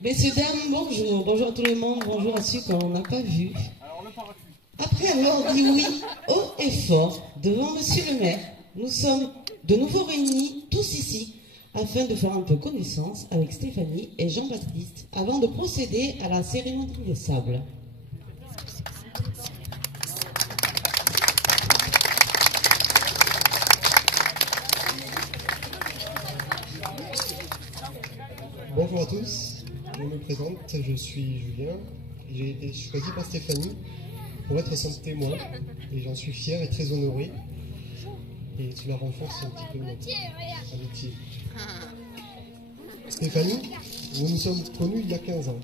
Messieurs, dames, bonjour. Bonjour à tout le monde. Bonjour à ceux qu'on n'a pas vus. Après avoir dit oui haut et fort devant Monsieur le maire, nous sommes de nouveau réunis tous ici afin de faire un peu connaissance avec Stéphanie et Jean-Baptiste avant de procéder à la cérémonie des sables. Bonjour à tous, je me présente, je suis Julien, j'ai été choisi par Stéphanie pour être son témoin et j'en suis fier et très honoré et cela renforce un petit peu notre amitié. Stéphanie, nous nous sommes connus il y a 15 ans.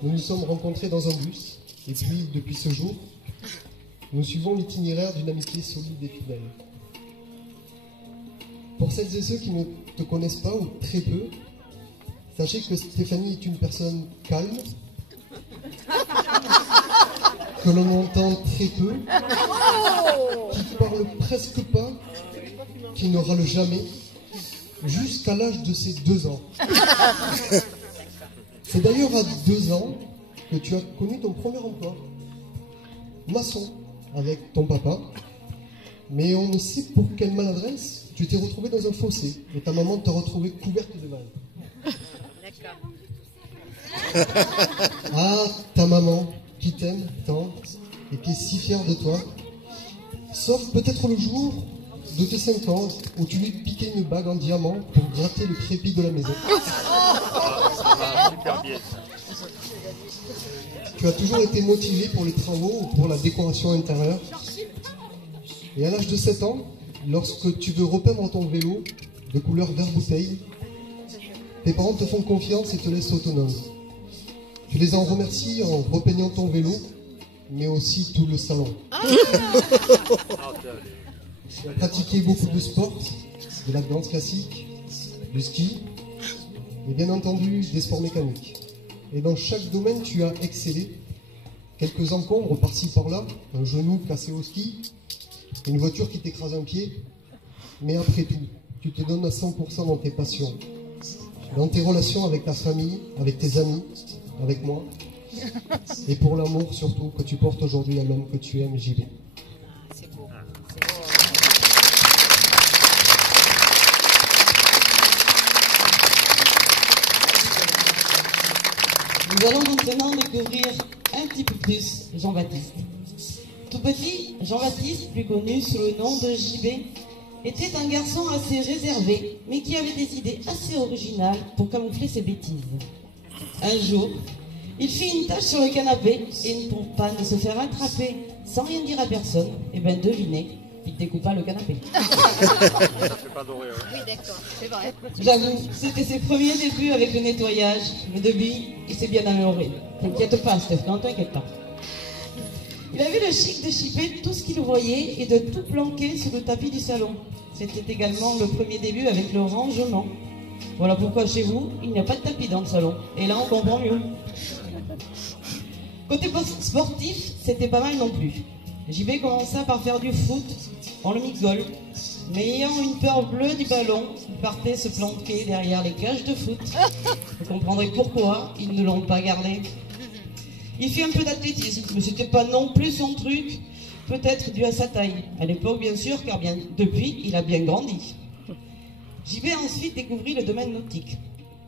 Nous nous sommes rencontrés dans un bus et puis depuis ce jour, nous suivons l'itinéraire d'une amitié solide et fidèle. Pour celles et ceux qui ne te connaissent pas ou très peu, sachez que Stéphanie est une personne calme, que l'on entend très peu, qui ne parle presque pas, qui ne râle jamais, jusqu'à l'âge de ses 2 ans. C'est d'ailleurs à 2 ans que tu as connu ton premier emploi, maçon, avec ton papa, mais on ne sait pour quelle maladresse tu t'es retrouvé dans un fossé et ta maman t'a retrouvé couverte de vannes. Ah, ta maman, qui t'aime tant et qui est si fière de toi. Sauf peut-être le jour de tes 5 ans où tu lui piquais une bague en diamant pour gratter le crépi de la maison. Tu as toujours été motivé pour les travaux ou pour la décoration intérieure. Et à l'âge de 7 ans, lorsque tu veux repeindre ton vélo de couleur vert bouteille, tes parents te font confiance et te laissent autonome. Tu les en remercies en repeignant ton vélo, mais aussi tout le salon. Tu as pratiqué beaucoup de sports, de la danse classique, du ski, et bien entendu des sports mécaniques. Et dans chaque domaine, tu as excellé. Quelques encombres par-ci par-là, un genou cassé au ski, une voiture qui t'écrase un pied, mais après tout, tu te donnes à 100% dans tes passions. Dans tes relations avec ta famille, avec tes amis, avec moi, et pour l'amour surtout que tu portes aujourd'hui à l'homme que tu aimes, JB. C'est beau. Nous allons maintenant découvrir un petit peu plus Jean-Baptiste. Tout petit, Jean-Baptiste, plus connu sous le nom de JB, était un garçon assez réservé, mais qui avait des idées assez originales pour camoufler ses bêtises. Un jour, il fit une tâche sur le canapé et pour pas ne se faire attraper sans rien dire à personne, et bien devinez, il découpa le canapé. Oui, d'accord, c'est vrai. J'avoue, c'était ses premiers débuts avec le nettoyage, mais depuis, il s'est bien amélioré. T'inquiète pas, Steph, non t'inquiète pas. Il avait le chic de chipper tout ce qu'il voyait et de tout planquer sous le tapis du salon. C'était également le premier début avec le rangement. Voilà pourquoi chez vous, il n'y a pas de tapis dans le salon. Et là, on comprend mieux. Côté sportif, c'était pas mal non plus. JB commença par faire du foot en le mid-golf. Mais ayant une peur bleue du ballon, il partait se planquer derrière les cages de foot. Vous comprendrez pourquoi ils ne l'ont pas gardé. Il fit un peu d'athlétisme, mais c'était pas non plus son truc, peut-être dû à sa taille. À l'époque, bien sûr, car bien depuis, il a bien grandi. JB a ensuite découvert le domaine nautique.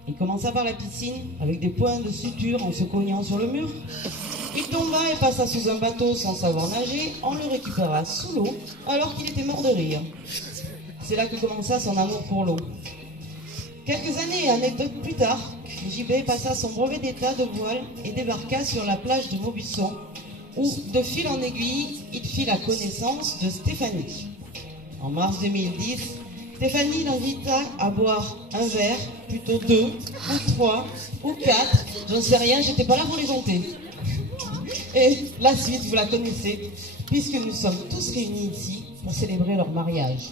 Il commença par la piscine, avec des points de suture en se cognant sur le mur. Il tomba et passa sous un bateau sans savoir nager. On le récupéra sous l'eau, alors qu'il était mort de rire. C'est là que commença son amour pour l'eau. Quelques années et anecdotes plus tard, JB passa son brevet d'état de voile et débarqua sur la plage de Maubuisson, où, de fil en aiguille, il fit la connaissance de Stéphanie. En mars 2010, Stéphanie l'invita à boire un verre, plutôt 2, ou 3, ou 4, j'en sais rien, j'étais pas là pour les compter. Et la suite, vous la connaissez, puisque nous sommes tous réunis ici pour célébrer leur mariage.